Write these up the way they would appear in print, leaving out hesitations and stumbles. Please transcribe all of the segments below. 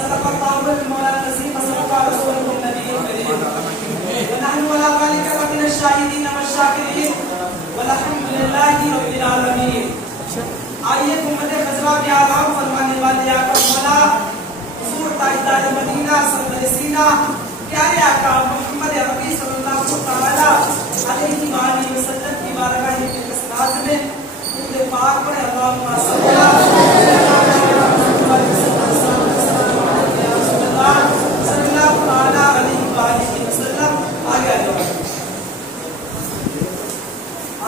صدق الله المولى العظيم وصدق رسوله النبي الكريم ونحن على ذلك من الشاهدين والشاكرين والحمد لله رب العالمين. آئیے امت خضرا میں آرام فرمانے والے آقا مولا حضور تاجدار مدینہ سرور سینہ پیارے آقا محمد عربی صلی اللہ علیہ وآلہ وسلم کی بارگاہ میں کسرات میں خود پاک پڑھے اللہم صلی اللہ علیہ وسلم. آگے آئے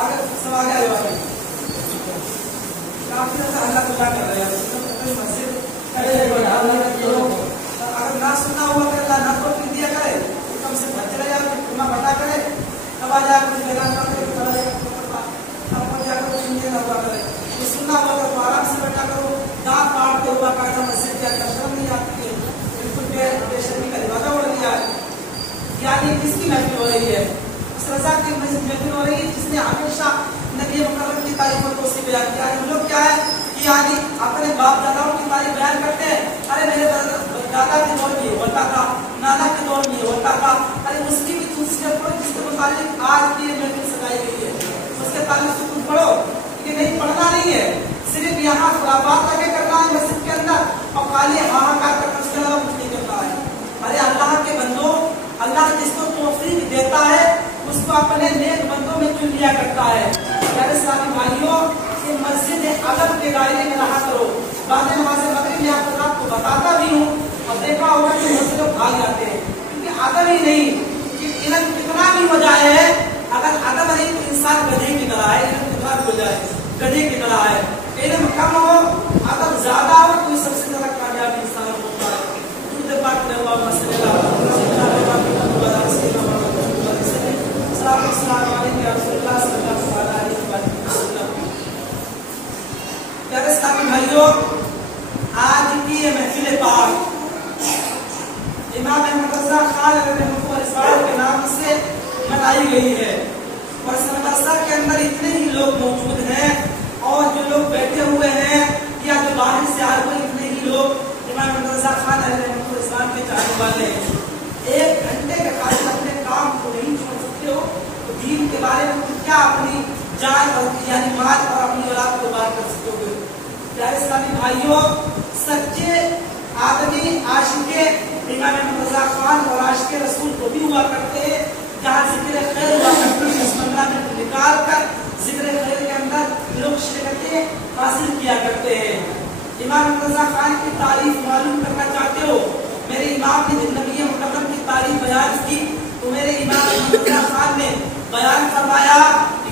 آگے سب آگے آئے کافی اللہ تعالیٰ کر رہے ہیں مسجد کھڑے اگر نہ سننا ہوا کہ اللہ نہ کو پھر دیا کرے کم سے بچ رہے ہیں کلمہ پڑھا کرے تب آ جا کچھ لگا نہ کرے پڑھا جائے تب کو جا کر سننے نہ ہوا کرے تو سننا ہوا تو آرام سے بیٹھا کرو دانت پاڑتے ہوا قاعدہ مسجد کیا کر شرم نہیں آتی ہے بالکل بے شرمی کا لبادہ اڑ لیا ہے. یعنی کس کی محفل ہو رہی ہے؟ اس رضا کی محفل ہو رہی ہے جس نے ہمیشہ نبی مکرم کی تعریف اور توصیف بیان کیا ہے. ہم لوگ کیا ہے کہ یعنی اپنے باپ داداؤں کی تعریف بیان کرتے ہیں. ارے میرے دادا کے دور میں ہوتا تھا, نانا کے دور میں ہوتا تھا, ارے اس کی بھی خصوصیت پڑھو جس کے متعلق آج کی یہ محفل سجائی گئی ہے اس کے تعلق سے کچھ پڑھو. یہ نہیں پڑھنا نہیں ہے, صرف یہاں خرافات آگے کرنا ہے مسجد کے اندر اور خالی ہاہاکار کرنا, اس کے علاوہ کچھ نہیں کرنا ہے. ارے اللہ کے بندوں, اللہ جس کو توفیق دیتا ہے اس کو اپنے نیک بندوں میں چن لیا کرتا ہے. پیارے اسلامی بھائیوں, یہ مسجد ادب کے دائرے میں رہا کرو. بعد نماز مغرب میں آپ کو بتاتا بھی ہوں اور دیکھا ہوگا کہ مسجد لوگ بھاگ جاتے ہیں کیونکہ ادب ہی نہیں. علم کتنا بھی ہو جائے, اگر ادب نہیں تو انسان گدھے کی طرح ہے. علم کتنا بھی ہو جائے گدھے کی طرح ہے. علم کم ہو ادب زیادہ ہو تو سب سے زیادہ کامیاب انسان ہوتا ہے. درود پاک میں اللہم صلی اللہ علیہ وسلم. السلام علیکم یا رسول اللہ صلی اللہ علیہ وسلم. پیارے اسلامی بھائیوں, آج کی یہ محفل پاک امام احمد رضا خان رحمۃ اللہ کے نام سے منائی گئی ہے اور اس مدرسہ کے اندر اتنے ہی لوگ موجود ہیں اور جو لوگ بیٹھے ہوئے ہیں یا جو باہر سے آئے ہوئے اتنے ہی لوگ امام احمد رضا خان رحمۃ اللہ کے چاہنے والے ہیں. 1 گھنٹے کے خاطر اپنے کام کو نہیں چھوڑ سکتے ہو تو دین کے بارے میں کیا اپنی جان اور یعنی مال اور اپنی اولاد کو بات کر سکتے ہو. پیارے اسلامی بھائیوں, سچے آدمی عاشق امام احمد رضا خان اور عاشق رسول کو بھی ہوا کرتے ہیں. جہاں ذکر خیر ہوا کرتے ہیں 10-15 منٹ نکال کر ذکر خیر کے اندر لوگ شرکتیں حاصل کیا کرتے ہیں. امام احمد رضا خان کی تعریف معلوم کرنا چاہتے ہو, میرے امام نے جب نبی مکرم کی تعریف بیان کی تو میرے امام احمد رضا خان نے بیان فرمایا,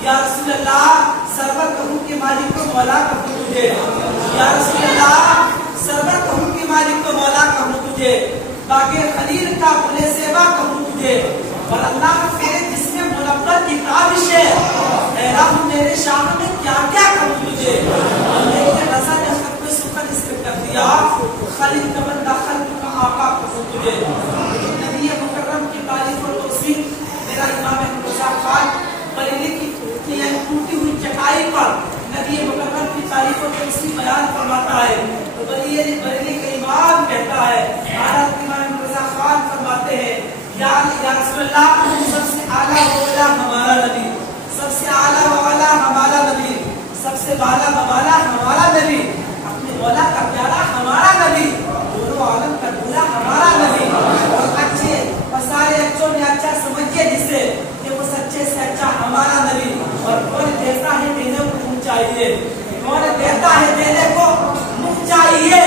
یا رسول اللہ سرور کہوں کے مالک کو مولا کہوں تجھے, یا رسول اللہ سرور کہوں کے مالک کو مولا کہوں تجھے, باقی خلیل کا بلے سیوا کہوں تجھے, اور اللہ کا تیرے جس میں منور کی تابش ہے, اے رب میرے شام میں کیا کیا کہوں تجھے. اور میرے رضا نے خط میں سکن اس کے کر دیا, خلیل کا بندہ خلق کا آقا کہوں تجھے. نبی مکرم کی تعریف اور توصیف میرا امام احمد رضا خان بریلی کی ٹوٹی ہوئی چٹائی پر نبی مکرم کی تعریف اور توصیف بیان فرماتا ہے. تو بریلی کا امام کہتا ہے, حضرت امام احمد رضا خان فرماتے ہیں, یا رسول اللہ سب سے اعلیٰ والا ہمارا نبی, سب سے اعلیٰ والا ہمارا نبی, سب سے بالا والا ہمارا نبی, اپنے مولا کا پیارا ہمارا نبی, دونوں عالم کا دولا ہمارا نبی. اور اچھے اور سارے اچھوں میں اچھا سمجھیے جسے کہ وہ سچے سے اچھا ہمارا نبی. اور کون دیتا ہے دینے کو منہ چاہیے, کون دیتا ہے دینے کو منہ چاہیے,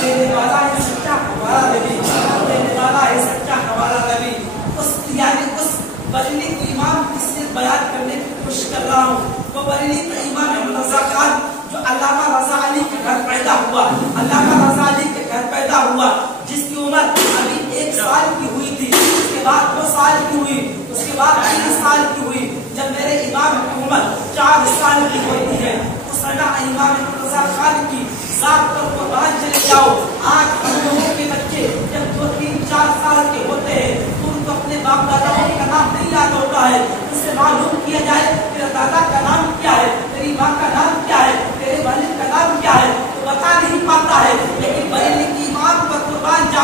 دینے والا ہے سچا ہمارا نبی, دینے والا ہے سچا ہمارا نبی. اس یعنی اس بریلی کی امام اس نے بیان کرنے کی کوشش کر رہا ہوں. وہ بریلی کا امام احمد رضا خان جو علامہ رضا علی کے گھر پیدا ہوا, علامہ رضا علی کے گھر پیدا ہوا, جس کی عمر ابھی 1 سال کی ہوئی تھی, اس کے بعد 2 سال کی ہوئی, اس کے بعد 3 سال کی ہوئی. جب میرے امام کی عمر 4 سال کی ہوتی ہے تو سنا امام احمد رضا خان کی ذات پر قربان چلے جاؤ. آج ہم لوگوں کے بچے جب 2-3-4 سال کے ہوتے ہیں تو ان کو اپنے باپ دادا کا نام نہیں یاد ہوتا ہے. اس سے معلوم کیا جائے تیرا دادا کا نام کیا ہے, تیری ماں کا نام کیا ہے, تیرے والد کا نام کیا ہے, تو بتا نہیں پاتا ہے. لیکن بریلی کی امام پر قربان جاؤ,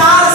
4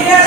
1.5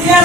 1.5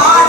8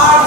8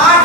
8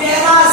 13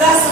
10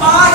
5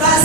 10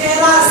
13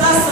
10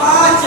5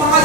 5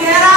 13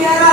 13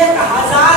1000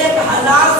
1000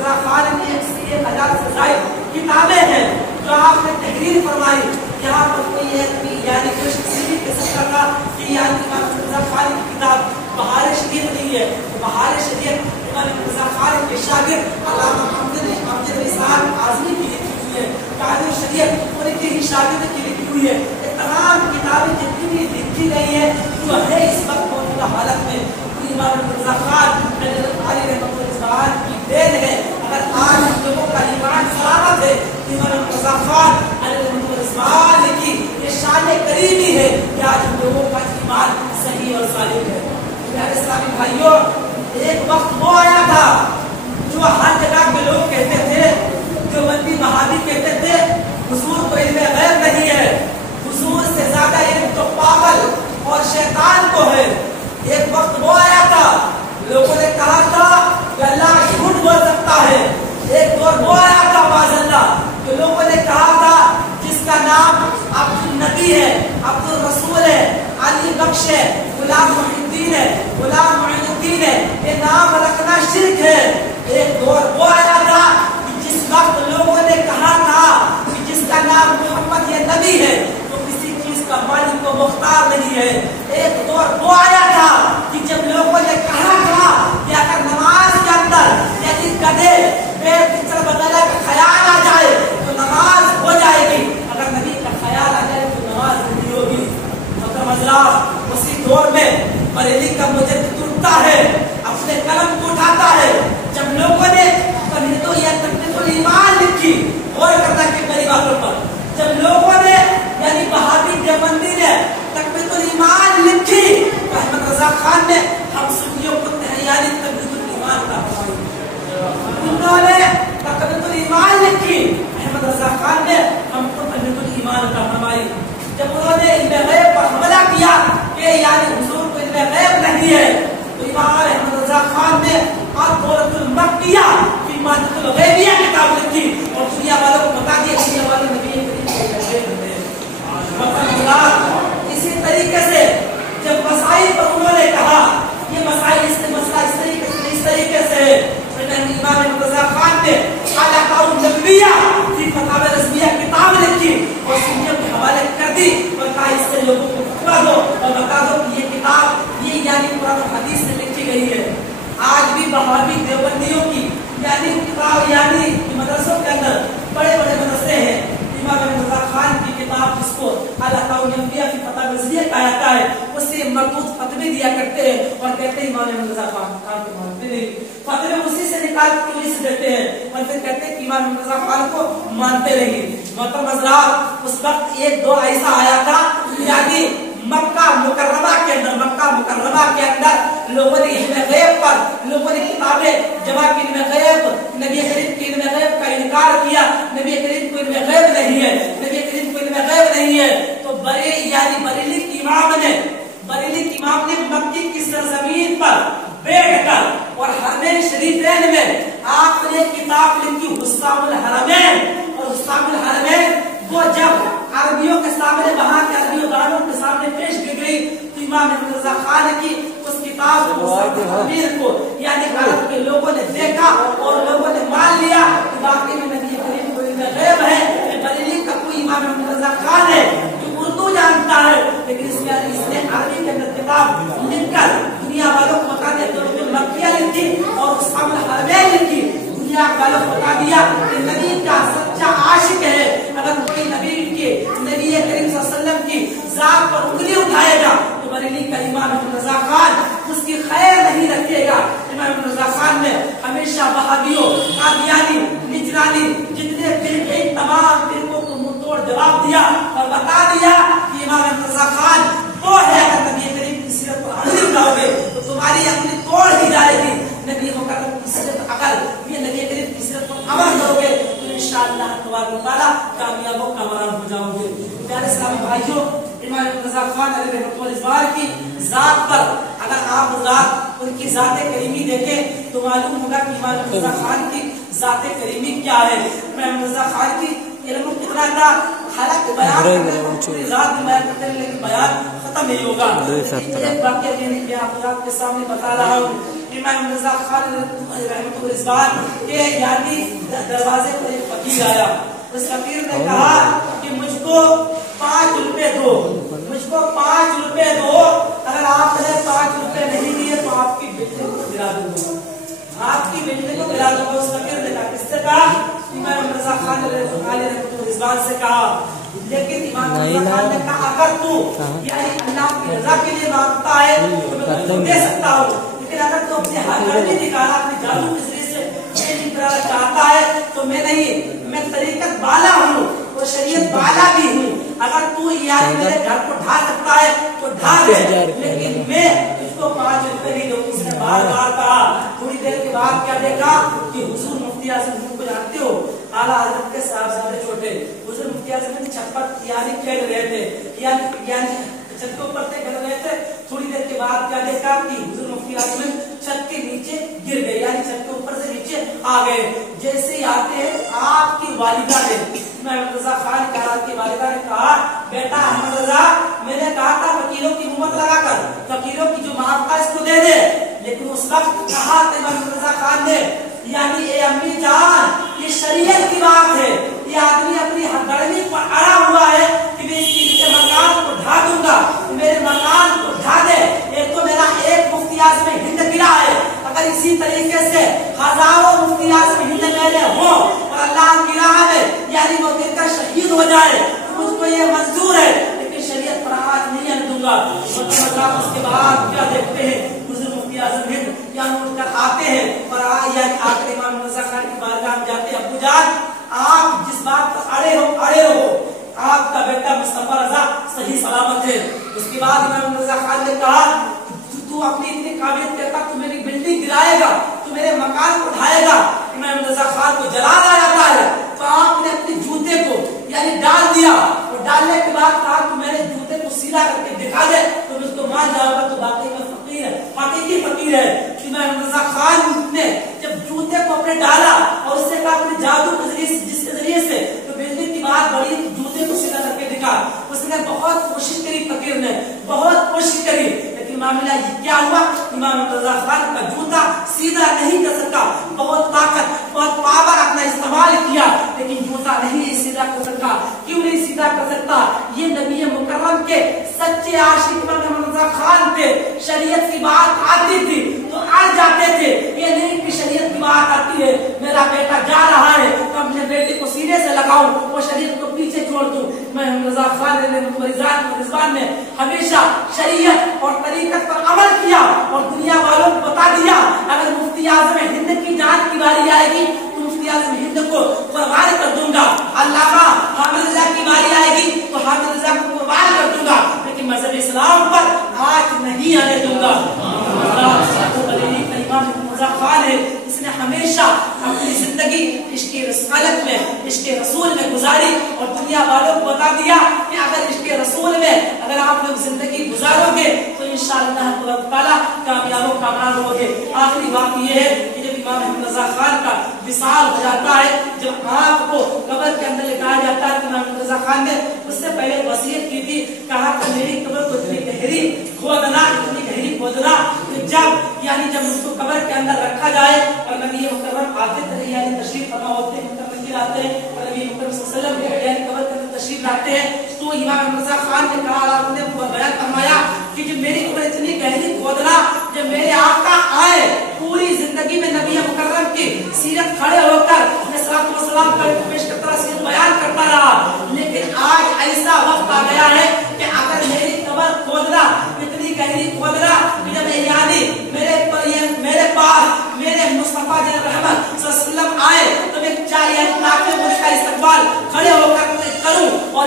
رضا خان کی 1000 سے زائد کتابیں ہیں جو آپ نے تحریر فرمائی. یہاں پر کوئی ہے یعنی کوئی کسی قسم کا کہ یعنی امام رضا خان کی کتاب بہار شریعت نہیں ہے. بہار شریعت امام رضا خان کے شاگرد علامہ محمد رسال اعظمی کی لکھی ہوئی ہے. قاعدہ شریعت ان کے ہی شاگرد کی لکھی ہوئی ہے. تمام کتابیں جتنی بھی لکھی گئی ہیں جو ہے اس وقت موجودہ حالت میں امام رضا خان علی رحمۃ اللہ کی دین ہے. اگر آج ہم لوگوں کا ایمان سلامت ہے امام رضا خان علی رحمۃ اللہ کی یہ شان کریمی ہے کہ آج ہم لوگوں کا ایمان صحیح اور صالح ہے. میرے اسلامی بھائیوں، ایک وقت وہ آیا تھا جو ہر جگہ کے لوگ کہتے تھے، جو بندی وہابی کہتے تھے حضور کو علم غیب نہیں ہے، حضور سے زیادہ علم تو پاگل اور شیطان کو ہے. ایک وقت وہ آیا تھا لوگوں نے کہا تھا کہ اللہ جھوٹ بول سکتا ہے. ایک دور وہ آیا تھا معاذ اللہ کہ لوگوں نے کہا تھا جس کا نام عبد النبی ہے، عبد الرسول ہے، علی بخش ہے، غلام محی الدین ہے، غلام معین الدین ہے، یہ نام رکھنا شرک ہے. ایک دور وہ آیا تھا کہ جس وقت لوگوں نے کہا تھا کہ جس کا نام محمد یہ نبی ہے تو کسی چیز کا مالک کو مختار نہیں ہے. ایک دور وہ آیا تھا کہ جب لوگوں نے کہا تھا کہ اگر نماز کے اندر یعنی گدھے پیڑ پتھر وغیرہ کا خیال آ جائے تو نماز ہو جائے گی، اگر نبی کا خیال آ جائے تو نماز نہیں ہوگی. محترم حضرات، اسی دور میں بریلی کا مجدد اٹھتا ہے، اپنے قلم کو اٹھاتا ہے. جب لوگوں نے تمہید یا تقویت الایمان لکھی، غور کرنا کہ میری باتوں پر، جب لوگوں نے یعنی وہابی دیوبندی نے تقویت الایمان لکھی تو احمد رضا خان نے ہم سنیوں کو یعنی تقویت الایمان کا انہوں نے تقویت الایمان لکھی، احمد رضا خان نے ہم کو تقویت الایمان کا فرمائی. جب انہوں نے علم غیب پر حملہ کیا کہ یعنی حضور کو علم غیب نہیں ہے تو امام احمد رضا خان نے الدورۃ المکیہ فی مادۃ الغیبیہ کتاب لکھی اور دنیا والوں کو بتا دیا کہ یہ والے نبی کریم کے اسی طریقے سے جب مسائل پر انہوں نے کہا یہ مسائل مسئلہ اس طریقے سے امام احمد رضا خان نے علاقہ النبویہ فی فتاوی رضویہ کتاب لکھی اور سنیوں کے حوالے کر دی اور کہا اس سے لوگوں کو فتویٰ دو اور بتا دو کہ یہ کتاب یہ یعنی قرآن و حدیث سے لکھی گئی ہے. آج بھی وہابی دیوبندیوں کی یعنی کتاب یعنی مدرسوں کے اندر بڑے بڑے مدرسے ہیں. امام احمد رضا خان کی کتاب جس کو علاقہ النبویہ فی فتاوی رضویہ کہا جاتا ہے اس سے مردود فتوے دیا کرتے ہیں اور کہتے ہیں امام احمد رضا خان کو مانتے نہیں، فتوے اسی سے نکال کے انہیں سے دیتے ہیں اور پھر کہتے ہیں کہ امام احمد رضا خان کو مانتے رہیے. محترم حضرات، اس وقت ایک دور ایسا آیا تھا یعنی مکہ مکرمہ کے اندر لوگوں نے علم غیب پر لوگوں نے کتابیں جمع کی. علم غیب نبی کریم کے علم غیب کا انکار کیا، نبی کریم کو علم غیب نہیں ہے، نبی کریم کو علم غیب نہیں ہے. تو بریلی کے امام نے مکے کی سرزمین پر بیٹھ کر اور حرمین شریفین میں آپ نے کتاب لکھی حسام الحرمین. اور حسام الحرمین وہ جب عربیوں کے سامنے وہاں کے عربی دانوں کے سامنے پیش کی گئی تو امام احمد رضا خان کی اس کتاب کو یعنی عرب کے لوگوں نے دیکھا اور لوگوں نے مان لیا کہ واقعی میں نبی کریم کو علم غیب ہے. بریلی کا کوئی امام احمد رضا خان ہے جو اردو جانتا ہے لیکن اس نے عربی کے اندر کتاب لکھ کر دنیا والوں کو بتا دیا جو مکیہ لکھی اور حسام الحرمین لکھی. دنیا والوں کو بتا دیا کہ نبی کا سچا عاشق ہے. اگر کوئی نبی کریم صلی اللہ علیہ وسلم کی ذات پر انگلی اٹھائے گا تو بریلی کا امام احمد رضا خان اس کی خیر نہیں رکھے گا. امام احمد رضا خان نے ہمیشہ وہابیوں، قادیانی، نجرانی جتنے فرقے تمام فرقوں کو منہ توڑ جواب دیا اور بتا دیا کہ امام احمد رضا خان وہ ہے اگر نبی کریم کی سیرت پر عمل کرو گے تو تمہاری عقل توڑ ہی جائے گی. نبی مکرم کی سیرت اگر یہ نبی کریم کی سیرت پر عمل کرو گے تو انشاءاللہ تبارک و تعالی کامیاب و کامران ہو جاؤ گے. پیارے اسلامی بھائیوں، امام احمد رضا خان علیہ رحمۃ اللہ کی ذات پر اگر آپ ذات ان کی ذات کریمی دیکھیں تو معلوم ہوگا کہ امام احمد رضا خان کی ذات کریمی کیا ہے. امام احمد رضا خان کی علم کتنا تھا، حالانکہ بیان ذات بیان کرتے ہیں لیکن بیان ختم نہیں ہوگا. ایک واقعہ میں آپ کے سامنے بتا رہا ہوں. امام رضا خان رحمۃ اللہ کے یعنی دروازے پر ایک فقیر آیا. اس فقیر نے کہا کہ مجھ کو 5 روپے دو, مجھ کو 5 روپے دو, اگر آپ نے 5 روپے نہیں دیے تو آپ کی بلڈنگ کو گرا دوں گا, آپ کی بلڈنگ کو گرا دوں گا. اس فقیر نے کہا, کس سے کہا؟ امام رضا خان رحمۃ اللہ سے کہا. لیکن امام رضا خان نے کہا اگر تو یعنی اللہ کی رضا کے لیے مانگتا ہے تو میں تجھے دے سکتا ہوں, لیکن اگر تو اپنے ہاتھ میں نکالا اپنے جادو کے ذریعے سے چاہتا ہے تو میں نہیں, میں طریقت والا ہوں اور شریعت والا بھی ہوں. اگر تو یعنی میرے گھر کو ڈھا سکتا ہے تو ڈھا دے, لیکن میں اس کو 5 روپے نہیں دوں. اس نے بار بار کہا. تھوڑی دیر کے بعد کیا دیکھا کہ حضور مفتی اعظم کو جانتے ہو, اعلیٰ حضرت کے صاحبزادے چھوٹے, حضور مفتی اعظم کی چھت پر یعنی کھیل رہے تھے, یعنی چھت کے اوپر سے کھیل رہے تھے. تھوڑی دیر کے بعد کیا دیکھا کہ حضور مفتی اعظم چھت کے نیچے گر گئے, یعنی چھت کے اوپر سے نیچے آ گئے. جیسے ہی آتے ہیں آپ کی والدہ نے, احمد رضا خان کی والدہ نے کہا, بیٹا احمد رضا, میں نے کہا تھا فقیروں کی ہمت لگا کر فقیروں کی جو معاف اس کو دے دے, لیکن اس وقت کہا احمد رضا خان نے یعنی اے امی جان, یہ شریعت کی بات ہے, یہ آدمی اپنی گرمی پر اڑا ہوا ہے کہ میں اس کے مکان کو ڈھا دوں گا, میرے مکان کو ڈھا دے. ایک تو میرا ایک مفتی اعظم ہند گرا ہے, اگر اسی طریقے سے ہزاروں مفتی اعظم ہند میلے ہوں اور اللہ کی راہ میں یعنی وہ گر کر شہید ہو جائے تو مجھ کو یہ منظور ہے, لیکن شریعت پر آج نہیں آنے دوں گا. اس کے بعد کیا دیکھتے ہیں, حضور مفتی اعظم ہند یعنی اٹھ کر آتے ہیں اور یعنی آ کر امام رضا خان کی بارگاہ میں جاتے ہیں. ابو جان, آپ جس بات پر اڑے ہو, آپ کا بیٹا مصطفیٰ رضا صحیح سلامت ہے. اس کے بعد امام رضا خان نے کہا, تو اپنی اتنی قابلیت کہتا, تو میری بلڈنگ گرائے گا, تو میرے مکان کو ڈھائے گا. امام رضا خان کو جلال آ جاتا ہے تو آپ نے اپنے جوتے کو یعنی ڈال دیا, اور ڈالنے کے بعد کہا کہ میرے جوتے کو سیدھا کر کے دکھا دے تو میں اس کو مان جاؤں گا, تو باقی میں فقیر ہے, حقیقی فقیر ہے. امام رضا خان نے جب جوتے کو اپنے ڈالا اور اس سے کہا اپنے جادو کے ذریعے جس کے ذریعے سے تو بلڈنگ کی بات بڑی, جوتے کو سیدھا کر کے دکھا. اس نے بہت کوشش کری, فقیر نے بہت کوشش کری, لیکن معاملہ یہ کیا ہوا, امام رضا خان کا جوتا سیدھا نہیں کر سکا. بہت طاقت بہت پاور اپنا استعمال کیا, لیکن جوتا نہیں سیدھا کر سکا. کیوں نہیں سیدھا کر سکتا؟ یہ نبی مکرم کے سچے عاشق امام رضا خان تھے. شریعت کی بات آتی تھی تو اڑ جاتے تھے, یہ نہیں کہ شریعت کی بات آتی ہے, میرا بیٹا جا رہا ہے تو اپنے بیٹے کو سینے سے لگاؤں اور شریعت کو پیچھے چھوڑ دوں. امام رضا خان نے ہمیشہ شریعت اور طریقت پر عمل کیا اور دنیا والوں کو بتا دیا, اگر مفتی اعظم ہند کی جان کی باری آئے گی تو مفتی اعظم ہند کو قربان کر دوں گا, علامہ حامد رضا کی باری آئے گی تو حامد رضا کو قربان کر دوں گا, لیکن مذہب اسلام پر آج نہیں آنے دوں گا. امام رضا خان ہے, اس نے ہمیشہ اپنی زندگی عشق رسالت میں, عشق رسول میں گزاری اور دنیا والوں کو بتا دیا کہ اگر عشق رسول میں اگر آپ لوگ زندگی گزارو گے تو انشاءاللہ تعالیٰ کامیاب و کامیاب ہوگے. آخری بات یہ ہے کہ جب امام رضا خان کا وصال ہو جاتا ہے, جب آپ کو قبر کے اندر لٹایا جاتا ہے, تو امام رضا خان نے اس سے پہلے وصیت کی تھی, کہا کہ میری قبر کو اتنی گہری کھودنا, اتنی گہری کھودنا کہ جب یعنی جب اس کو قبر کے اندر رکھا جائے اور نبی مکرم آتے تھے یعنی تشریف فرما ہوتے ہیں, آتے ہیں اور نبی مکرم صلی اللہ علیہ وسلم یعنی قبر کے اندر تشریف لاتے ہیں, تو امام رضا خان نے کہا, آپ نے بیان فرمایا کہ جب میری قبر اتنی گہری کھودنا, جب میرے آقا آئے پوری زندگی میں نبی مکرم کی سیرت کھڑے ہو کر سلام پیش کرتا رہا, سیرت بیان کرتا رہا, لیکن آج ایسا وقت آ گیا ہے کہ اگر میری قبر کھودنا اتنی گہری کھودنا جب یعنی میرے پاس میرے مصطفیٰ جن رحمت صلی اللہ علیہ وسلم آئے تو میں چاہیے تاکہ مجھ کا استقبال کھڑے ہو کر کروں اور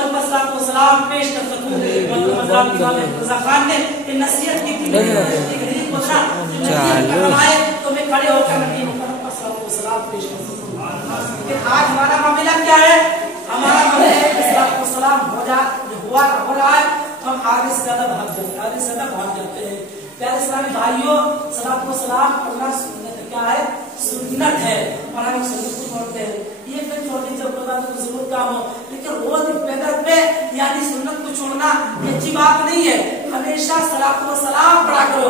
سلام پیش کر سکوں. امام رضا خان نے نصیحت کی تھی تو میں کھڑے ہو کر نبی مکرم کو سلام پیش کر سکوں. لیکن آج ہمارا معاملہ کیا ہے, ہمارا معاملہ ہے کہ سلام ہو رہا ہے تو ہم آگے سے زیادہ بھاگ جاتے ہیں. پیارے اسلامی بھائیوں, صلاۃ و سلام پڑھنا کیا ہے, سنت ہے, اور ہم سنت کو چھوڑتے ہیں. یہ پھر چھوٹی ضرورت ضرور کام ہو, لیکن روز پیدل پہ یعنی سنت کو چھوڑنا یہ اچھی بات نہیں ہے. ہمیشہ صلاۃ و سلام پڑھا کرو.